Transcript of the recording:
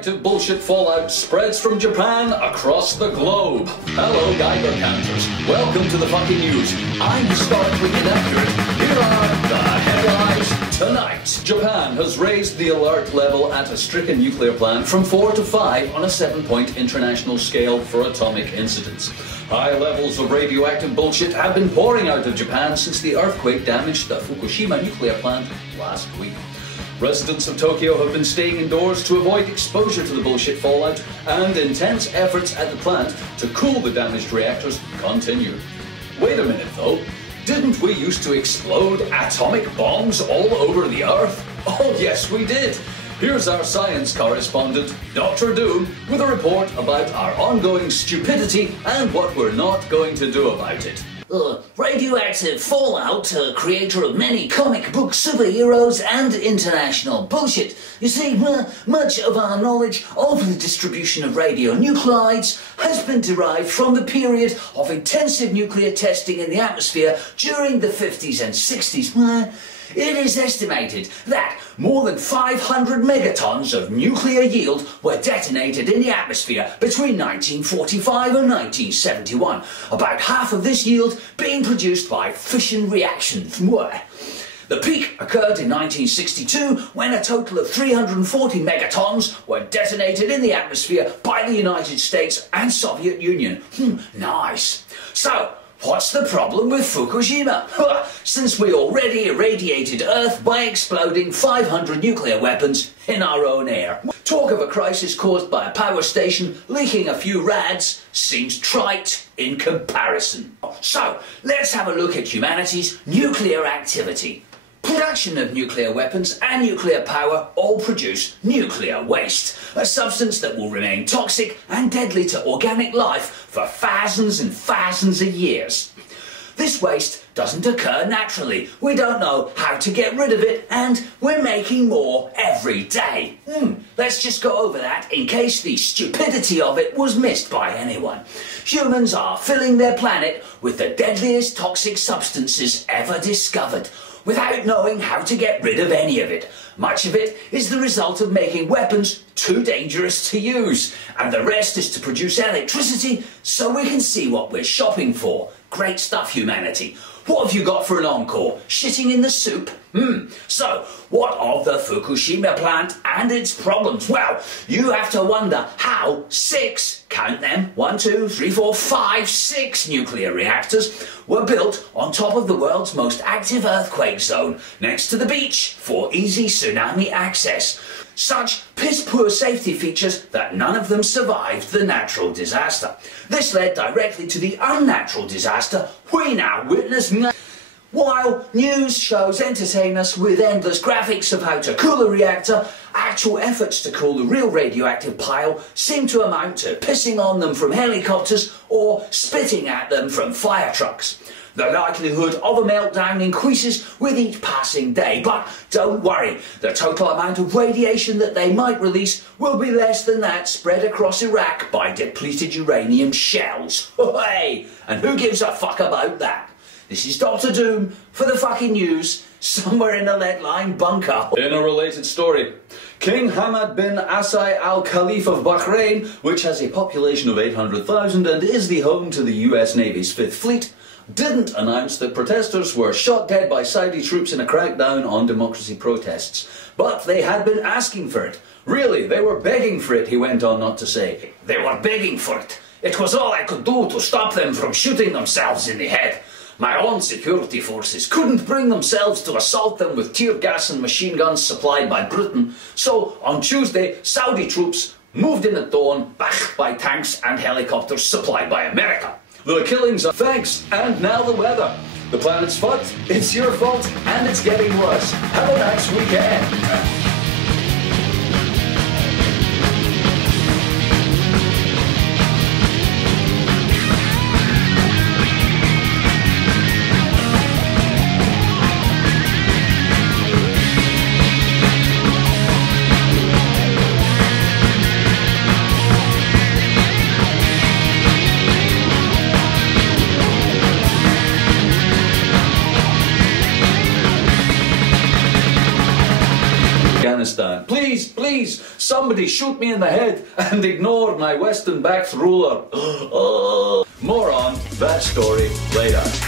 radioactive bullshit fallout spreads from Japan across the globe. Hello, Geiger counters. Welcome to the fucking news. I'm historically inaccurate. Here are the headlines tonight. Japan has raised the alert level at a stricken nuclear plant from 4 to 5 on a 7-point international scale for atomic incidents. High levels of radioactive bullshit have been pouring out of Japan since the earthquake damaged the Fukushima nuclear plant last week. Residents of Tokyo have been staying indoors to avoid exposure to the bullshit fallout, and intense efforts at the plant to cool the damaged reactors continue. Wait a minute though, didn't we used to explode atomic bombs all over the Earth? Oh yes we did! Here's our science correspondent, Dr. Doom, with a report about our ongoing stupidity and what we're not going to do about it. Radioactive fallout, creator of many comic book superheroes and international bullshit. You see, much of our knowledge of the distribution of radionuclides has been derived from the period of intensive nuclear testing in the atmosphere during the 50s and 60s. It is estimated that more than 500 megatons of nuclear yield were detonated in the atmosphere between 1945 and 1971, about half of this yield being produced by fission reactions. The peak occurred in 1962 when a total of 340 megatons were detonated in the atmosphere by the United States and Soviet Union. Nice. So, what's the problem with Fukushima? Since we already irradiated Earth by exploding 500 nuclear weapons in our own air. Talk of a crisis caused by a power station leaking a few rads seems trite in comparison. So, let's have a look at humanity's nuclear activity. Production of nuclear weapons and nuclear power all produce nuclear waste, a substance that will remain toxic and deadly to organic life for thousands and thousands of years. This waste doesn't occur naturally. We don't know how to get rid of it, and we're making more every day. Let's just go over that in case the stupidity of it was missed by anyone. Humans are filling their planet with the deadliest toxic substances ever discovered, without knowing how to get rid of any of it. Much of it is the result of making weapons too dangerous to use, and the rest is to produce electricity so we can see what we're shopping for. Great stuff, humanity. What have you got for an encore? Shitting in the soup? So, what of the Fukushima plant and its problems? Well, you have to wonder how 6, count them, 1, 2, 3, 4, 5, 6 nuclear reactors were built on top of the world's most active earthquake zone, next to the beach for easy tsunami access. Such piss-poor safety features that none of them survived the natural disaster. This led directly to the unnatural disaster we now witness. While news shows entertain us with endless graphics of how to cool a reactor, actual efforts to cool the real radioactive pile seem to amount to pissing on them from helicopters or spitting at them from fire trucks. The likelihood of a meltdown increases with each passing day, but don't worry, the total amount of radiation that they might release will be less than that spread across Iraq by depleted uranium shells. Hey, and who gives a fuck about that? This is Dr. Doom for the fucking news, somewhere in a lead-lined bunker. In a related story, King Hamad bin Asai Al Khalif of Bahrain, which has a population of 800,000 and is the home to the US Navy's 5th Fleet, didn't announce that protesters were shot dead by Saudi troops in a crackdown on democracy protests. But they had been asking for it. Really, they were begging for it, he went on not to say. They were begging for it. It was all I could do to stop them from shooting themselves in the head. My own security forces couldn't bring themselves to assault them with tear gas and machine guns supplied by Britain. So, on Tuesday, Saudi troops moved in at dawn, backed by tanks and helicopters supplied by America. The killings are thanks, and now the weather. The planet's fucked, it's your fault, and it's getting worse. Have a nice weekend. Please, somebody shoot me in the head and ignore my Western backed ruler. Oh. More on that story later.